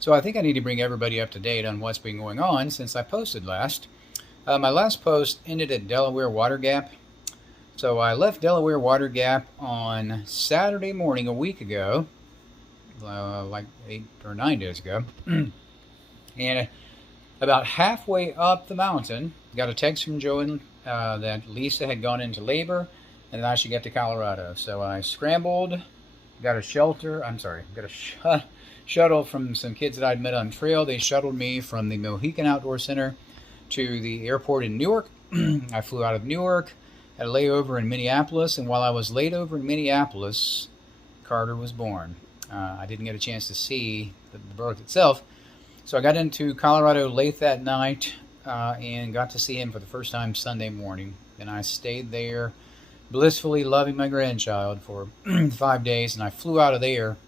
So I think I need to bring everybody up to date on what's been going on since I posted last. My last post ended at Delaware Water Gap. So I left Delaware Water Gap on Saturday morning a week ago, like 8 or 9 days ago. And about halfway up the mountain, got a text from Joe that Lisa had gone into labor and that I should get to Colorado. So I scrambled, got a shuttle from some kids that I'd met on trail. They shuttled me from the Mohican Outdoor Center to the airport in Newark. I flew out of Newark, had a layover in Minneapolis, and while I was laid over in Minneapolis, Carter was born. I didn't get a chance to see the birth itself, so I got into Colorado late that night and got to see him for the first time Sunday morning. Then I stayed there, blissfully loving my grandchild for 5 days, and I flew out of there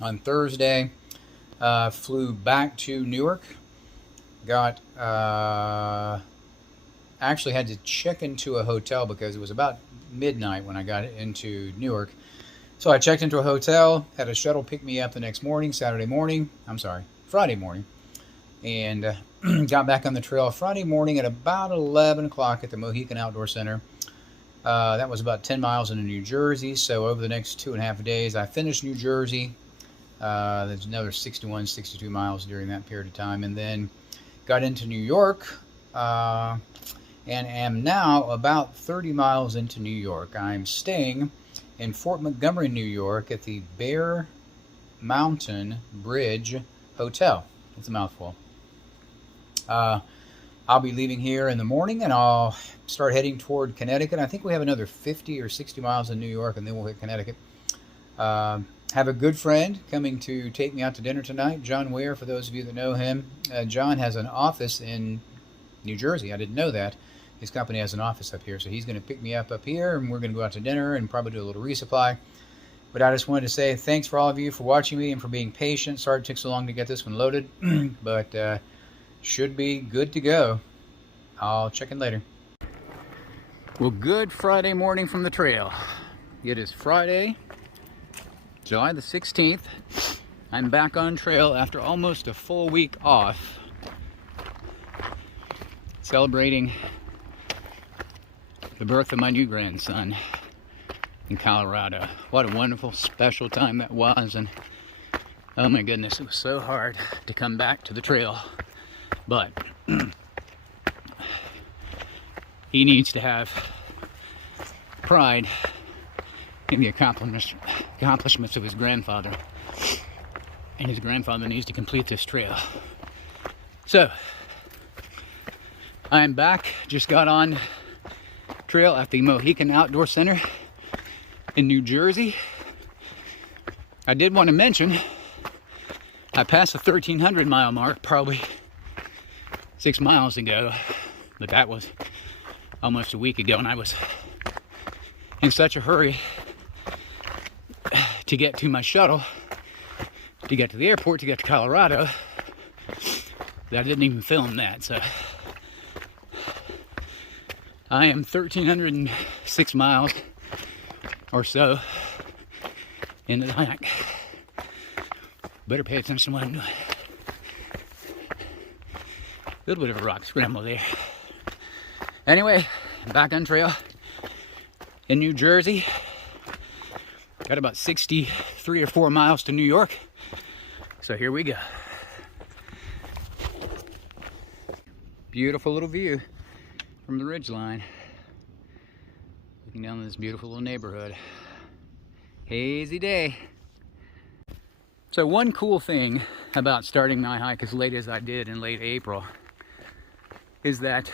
on Thursday, flew back to Newark, actually had to check into a hotel because it was about midnight when I got into Newark. So I checked into a hotel, had a shuttle pick me up the next morning, Friday morning, and got back on the trail Friday morning at about 11 o'clock at the Mohican Outdoor Center. That was about 10 miles into New Jersey, so over the next 2.5 days, I finished New Jersey. There's another 61, 62 miles during that period of time, and then got into New York, and am now about 30 miles into New York. I'm staying in Fort Montgomery, New York at the Bear Mountain Bridge Hotel. It's a mouthful. I'll be leaving here in the morning, and I'll start heading toward Connecticut. I think we have another 50 or 60 miles in New York, and then we'll hit Connecticut. Have a good friend coming to take me out to dinner tonight, John Ware, for those of you that know him. John has an office in New Jersey. I didn't know that. His company has an office up here, so he's going to pick me up here, and we're going to go out to dinner and probably do a little resupply. But I just wanted to say thanks for all of you for watching me and for being patient. Sorry it took so long to get this one loaded, but should be good to go. I'll check in later. Well, good Friday morning from the trail. It is Friday, July the 16th. I'm back on trail after almost a full week off, celebrating the birth of my new grandson in Colorado. What a wonderful, special time that was, and oh my goodness, it was so hard to come back to the trail, but he needs to have pride in the accomplishments of his grandfather, and his grandfather needs to complete this trail. So I am back, just got on trail at the Mohican Outdoor Center in New Jersey. I did want to mention I passed the 1,300 mile mark probably 6 miles ago, but that was almost a week ago, and I was in such a hurry to get to my shuttle, to get to the airport, to get to Colorado, that I didn't even film that. So I am 1,306 miles or so into the hike. Better pay attention to what I'm doing. A little bit of a rock scramble there. Anyway, back on trail in New Jersey. Got about 63 or 4 miles to New York. So here we go. Beautiful little view from the ridgeline. Looking down this beautiful little neighborhood. Hazy day. So one cool thing about starting my hike as late as I did in late April is that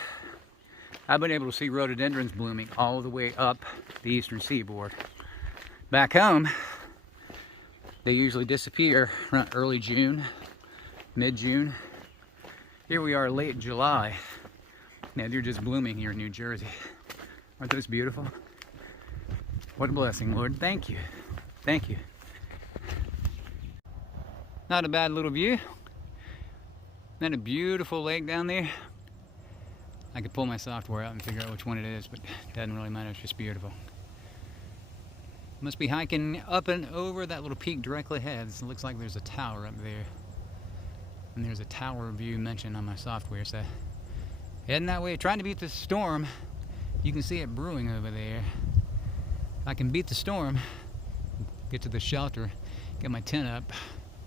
I've been able to see rhododendrons blooming all the way up the eastern seaboard. Back home, they usually disappear around early June, mid-June. Here we are late July. Now they're just blooming here in New Jersey. Aren't those beautiful? What a blessing, Lord. Thank you. Thank you. Not a bad little view. Then a beautiful lake down there. I could pull my software out and figure out which one it is, but it doesn't really matter. It's just beautiful. Must be hiking up and over that little peak directly ahead. It looks like there's a tower up there. And there's a tower view mentioned on my software, so heading that way, trying to beat the storm. You can see it brewing over there. If I can beat the storm, get to the shelter, get my tent up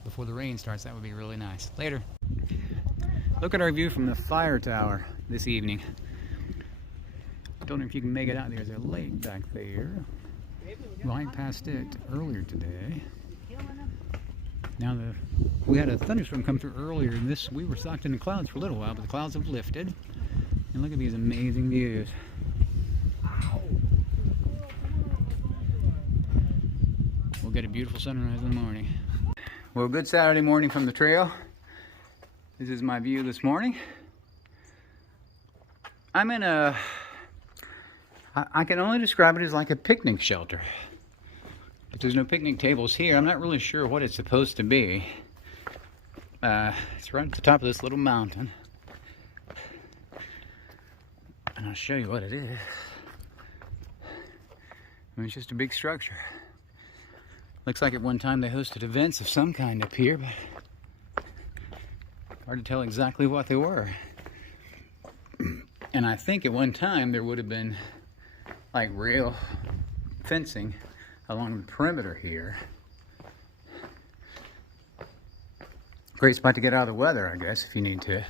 before the rain starts, that would be really nice. Later. Look at our view from the fire tower this evening. Don't know if you can make it out. There's a lake back there. Right past it earlier today. Now we had a thunderstorm come through earlier, and we were socked in the clouds for a little while, but the clouds have lifted. And look at these amazing views. We'll get a beautiful sunrise in the morning. Well, good Saturday morning from the trail. This is my view this morning. I'm in I can only describe it as like a picnic shelter. But there's no picnic tables here. I'm not really sure what it's supposed to be. It's right at the top of this little mountain. And I'll show you what it is. I mean, it's just a big structure. Looks like at one time they hosted events of some kind up here, but hard to tell exactly what they were. And I think at one time there would have been like rail fencing along the perimeter here. Great spot to get out of the weather, I guess, if you need to.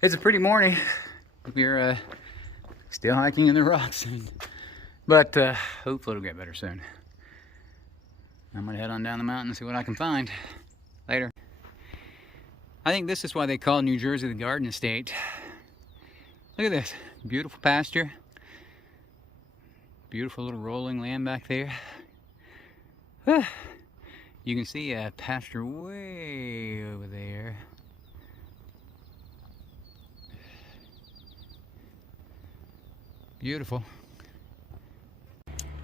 It's a pretty morning. We're still hiking in the rocks, but hopefully it'll get better soon. I'm gonna head on down the mountain and see what I can find. Later. I think this is why they call New Jersey the Garden State. Look at this, beautiful pasture. Beautiful little rolling land back there. You can see a pasture way over there. Beautiful.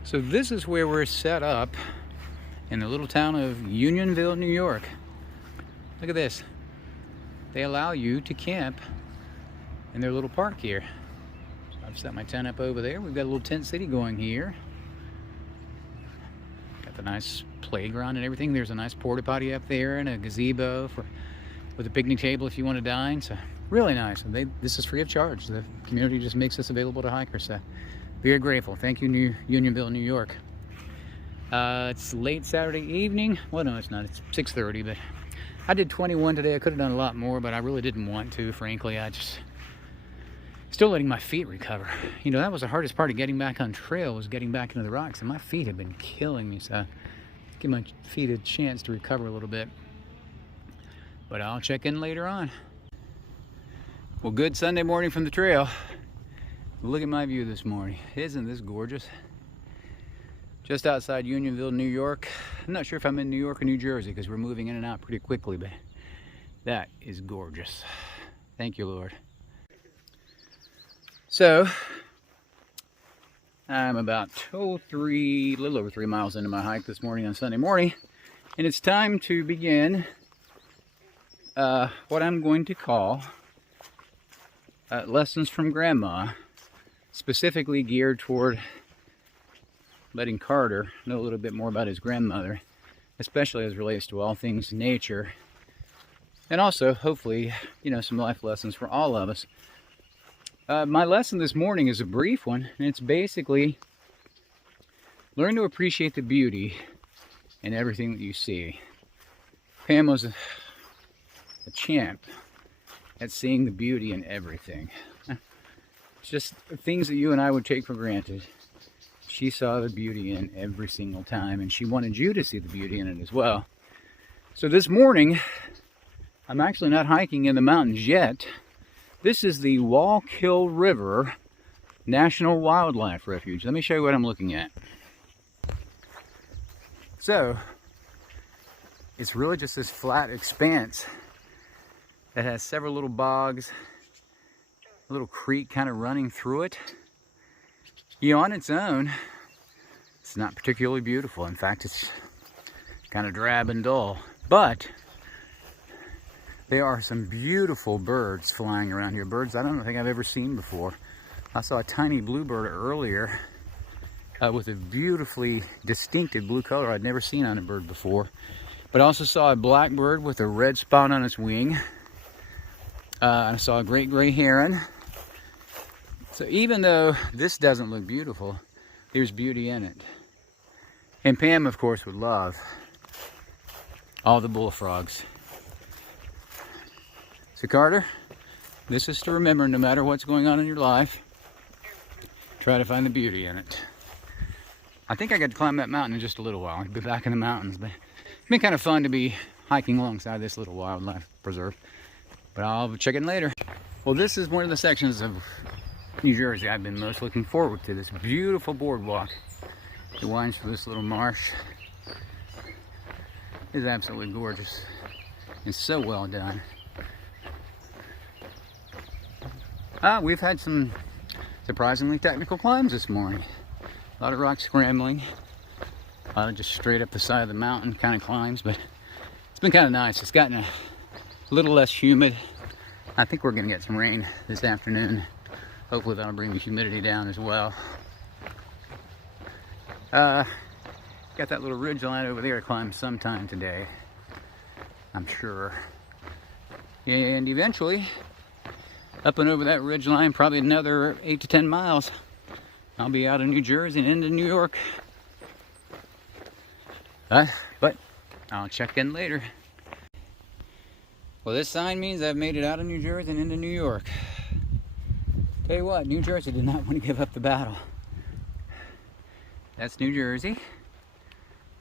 So this is where we're set up in the little town of Unionville, New York. Look at this. They allow you to camp in their little park here. So I've set my tent up over there. We've got a little tent city going here. Got the nice playground and everything. There's a nice porta potty up there and a gazebo with a picnic table if you want to dine. So really nice. And this is free of charge. The community just makes this available to hikers. So very grateful. Thank you, Unionville, New York. It's late Saturday evening. Well, no, it's not. It's 6:30, but I did 21 today. I could have done a lot more, but I really didn't want to, frankly. I just still letting my feet recover. You know, that was the hardest part of getting back on trail, was getting back into the rocks, and my feet have been killing me, so give my feet a chance to recover a little bit. But I'll check in later on. Well, good Sunday morning from the trail. Look at my view this morning. Isn't this gorgeous? Just outside Unionville, New York. I'm not sure if I'm in New York or New Jersey because we're moving in and out pretty quickly, but that is gorgeous. Thank you, Lord. So, I'm about a little over 3 miles into my hike this morning on Sunday morning, and it's time to begin what I'm going to call lessons from Grandma, specifically geared toward letting Carter know a little bit more about his grandmother, especially as it relates to all things nature, and also, hopefully, you know, some life lessons for all of us. My lesson this morning is a brief one, and it's basically learn to appreciate the beauty in everything that you see. Pam was a champ at seeing the beauty in everything. It's just things that you and I would take for granted. She saw the beauty in every single time, and she wanted you to see the beauty in it as well. So this morning, I'm actually not hiking in the mountains yet. This is the Wallkill River National Wildlife Refuge. Let me show you what I'm looking at. So, it's really just this flat expanse that has several little bogs, a little creek kind of running through it. You know, on its own, it's not particularly beautiful. In fact, it's kind of drab and dull. But there are some beautiful birds flying around here. Birds I don't think I've ever seen before. I saw a tiny bluebird earlier with a beautifully distinctive blue color I'd never seen on a bird before. But I also saw a blackbird with a red spot on its wing. I saw a great gray heron. So even though this doesn't look beautiful, there's beauty in it. And Pam, of course, would love all the bullfrogs. So Carter, this is to remember, no matter what's going on in your life, try to find the beauty in it. I think I got to climb that mountain in just a little while. I'll be back in the mountains, but it's been kind of fun to be hiking alongside this little wildlife preserve. But I'll check in later. Well, this is one of the sections of New Jersey I've been most looking forward to. This beautiful boardwalk that winds through this little marsh. It's absolutely gorgeous and so well done. We've had some surprisingly technical climbs this morning. A lot of rock scrambling, a lot of just straight up the side of the mountain kind of climbs, but it's been kind of nice. It's gotten a little less humid. I think we're gonna get some rain this afternoon. Hopefully that'll bring the humidity down as well. Got that little ridge line over there to climb sometime today, I'm sure. And eventually, up and over that ridge line, probably another 8 to 10 miles, I'll be out of New Jersey and into New York. But I'll check in later. Well, this sign means I've made it out of New Jersey and into New York. Tell you what, New Jersey did not want to give up the battle. That's New Jersey.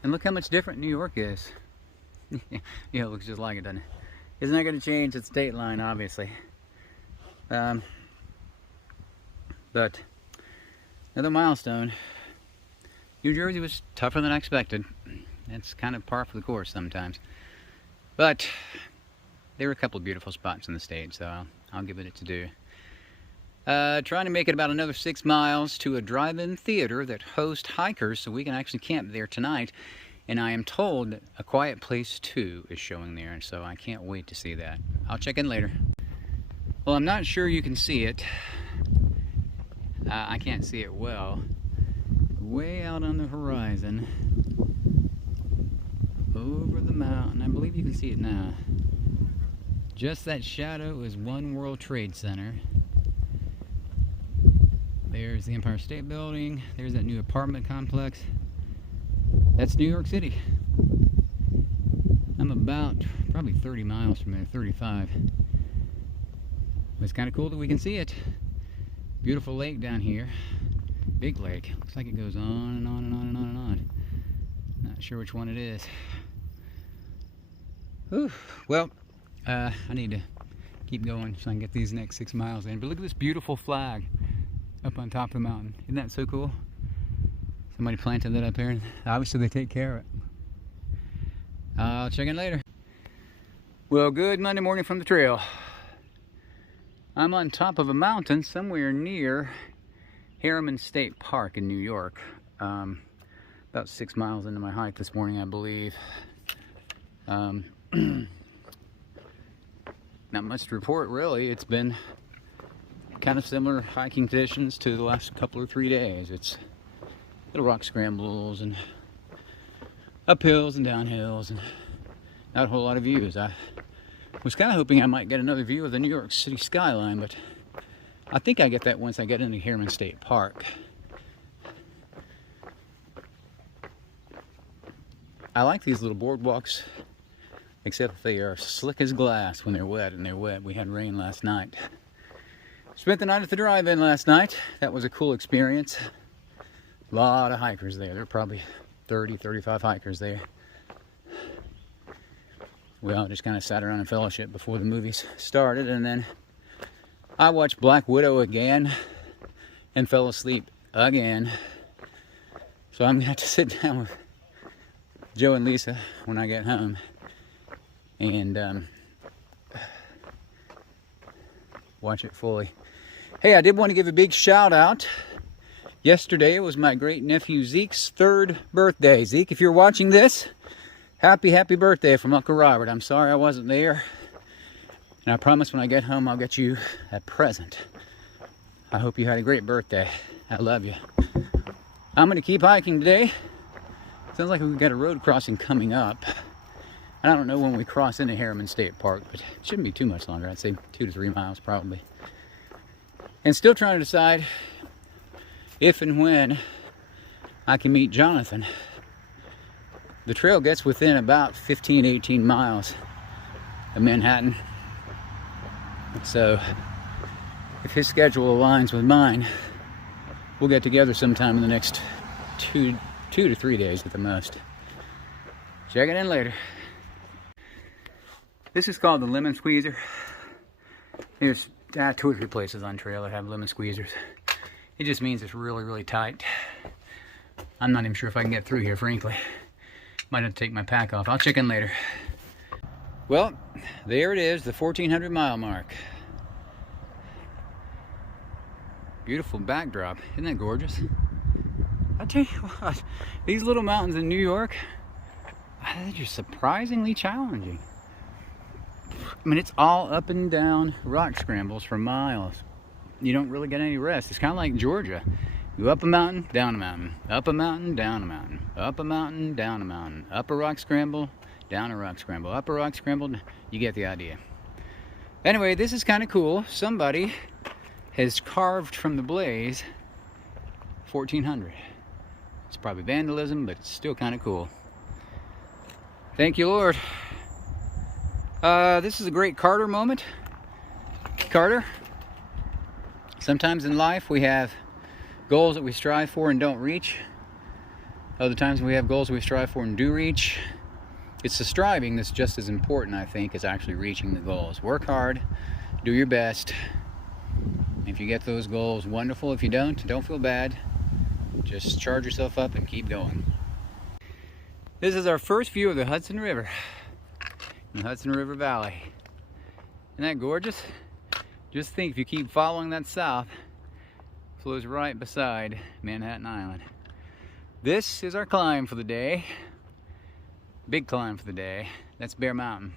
And look how much different New York is. Yeah, it looks just like it, doesn't it? It's not going to change its state line, obviously. But another milestone. New Jersey was tougher than I expected. That's kind of par for the course sometimes. But there were a couple of beautiful spots in the state, so I'll give it to do. Trying to make it about another 6 miles to a drive-in theater that hosts hikers, so we can actually camp there tonight. And I am told that A Quiet Place 2 is showing there, and so I can't wait to see that. I'll check in later. Well, I'm not sure you can see it. I can't see it well. Way out on the horizon, over the mountain, I believe you can see it now. Just that shadow is One World Trade Center. There's the Empire State Building. There's that new apartment complex. That's New York City. I'm about probably 30 miles from there, 35. It's kind of cool that we can see it. Beautiful lake down here. Big lake. Looks like it goes on and on and on and on and on. Not sure which one it is. Whew. Well, I need to keep going so I can get these next 6 miles in. But look at this beautiful flag up on top of the mountain. Isn't that so cool? Somebody planted that up there, and obviously they take care of it. I'll check in later. Well, good Monday morning from the trail. I'm on top of a mountain somewhere near Harriman State Park in New York. About 6 miles into my hike this morning, I believe. Not much to report, really. It's been kind of similar hiking conditions to the last couple or 3 days. It's little rock scrambles and uphills and downhills and not a whole lot of views. I was kind of hoping I might get another view of the New York City skyline, but I think I get that once I get into Harriman State Park. I like these little boardwalks, except they are slick as glass when they're wet, and they're wet. We had rain last night. Spent the night at the drive-in last night. That was a cool experience. A lot of hikers there. There were probably 30, 35 hikers there. We all just kind of sat around in fellowship before the movies started, and then I watched Black Widow again and fell asleep again. So I'm gonna have to sit down with Joe and Lisa when I get home and watch it fully. Hey, I did want to give a big shout out. Yesterday was my great nephew Zeke's 3rd birthday. Zeke, if you're watching this, happy birthday from Uncle Robert. I'm sorry I wasn't there. And I promise when I get home, I'll get you a present. I hope you had a great birthday. I love you. I'm going to keep hiking today. Sounds like we've got a road crossing coming up. I don't know when we cross into Harriman State Park, but it shouldn't be too much longer. I'd say 2 to 3 miles probably. And still trying to decide if and when I can meet Jonathan. The trail gets within about 15, 18 miles of Manhattan. So if his schedule aligns with mine, we'll get together sometime in the next two to 3 days at the most. Check it in later. This is called the lemon squeezer. There's 2 or 3 places on trail that have lemon squeezers. It just means it's really, really tight. I'm not even sure if I can get through here, frankly. Might have to take my pack off. I'll check in later. Well, there it is, the 1,400 mile mark. Beautiful backdrop. Isn't that gorgeous? I tell you what, these little mountains in New York, they're just surprisingly challenging. I mean, it's all up and down rock scrambles for miles. You don't really get any rest. It's kind of like Georgia. You go up a mountain, down a mountain, up a mountain, down a mountain, up a mountain, down a mountain, up a rock scramble, down a rock scramble, up a rock scramble. You get the idea. Anyway, this is kind of cool. Somebody has carved from the blaze 1,400. It's probably vandalism, but it's still kind of cool. Thank you, Lord. This is a great Carter moment. Carter, sometimes in life we have goals that we strive for and don't reach. Other times we have goals we strive for and do reach. It's the striving that's just as important, I think, as actually reaching the goals. Work hard, do your best. If you get those goals, wonderful. If you don't feel bad. Just charge yourself up and keep going. This is our first view of the Hudson River in the Hudson River Valley. Isn't that gorgeous? Just think, if you keep following that south, it flows right beside Manhattan Island. This is our climb for the day. Big climb for the day. That's Bear Mountain.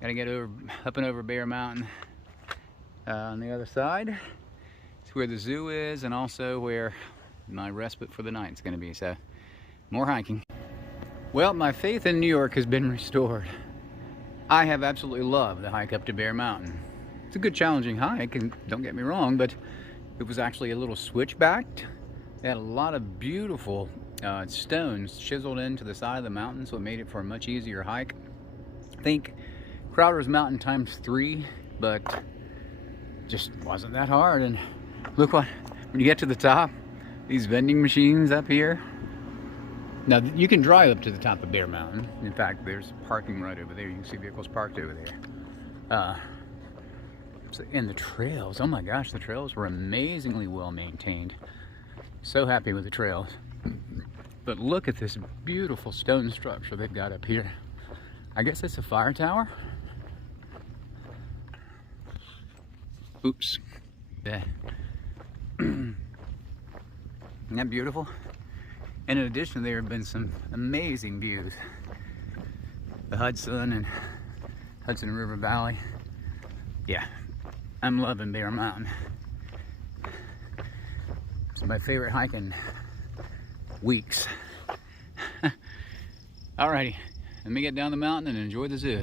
Gotta get up and over Bear Mountain. On the other side, it's where the zoo is, and also where my respite for the night is going to be. So, more hiking. Well, my faith in New York has been restored. I have absolutely loved the hike up to Bear Mountain. It's a good challenging hike, and don't get me wrong, but it was actually a little switchbacked. They had a lot of beautiful stones chiseled into the side of the mountain, so it made it for a much easier hike. I think Crowder's Mountain times 3, but just wasn't that hard. And look what, when you get to the top, these vending machines up here. Now you can drive up to the top of Bear Mountain. In fact, there's parking right over there. You can see vehicles parked over there. And the trails, oh my gosh, the trails were amazingly well maintained. So happy with the trails. But look at this beautiful stone structure they've got up here. I guess it's a fire tower. Oops. Yeah. Isn't that beautiful? And in addition, there have been some amazing views. The Hudson and Hudson River Valley. Yeah, I'm loving Bear Mountain. It's my favorite hike in weeks. Alrighty, let me get down the mountain and enjoy the zoo.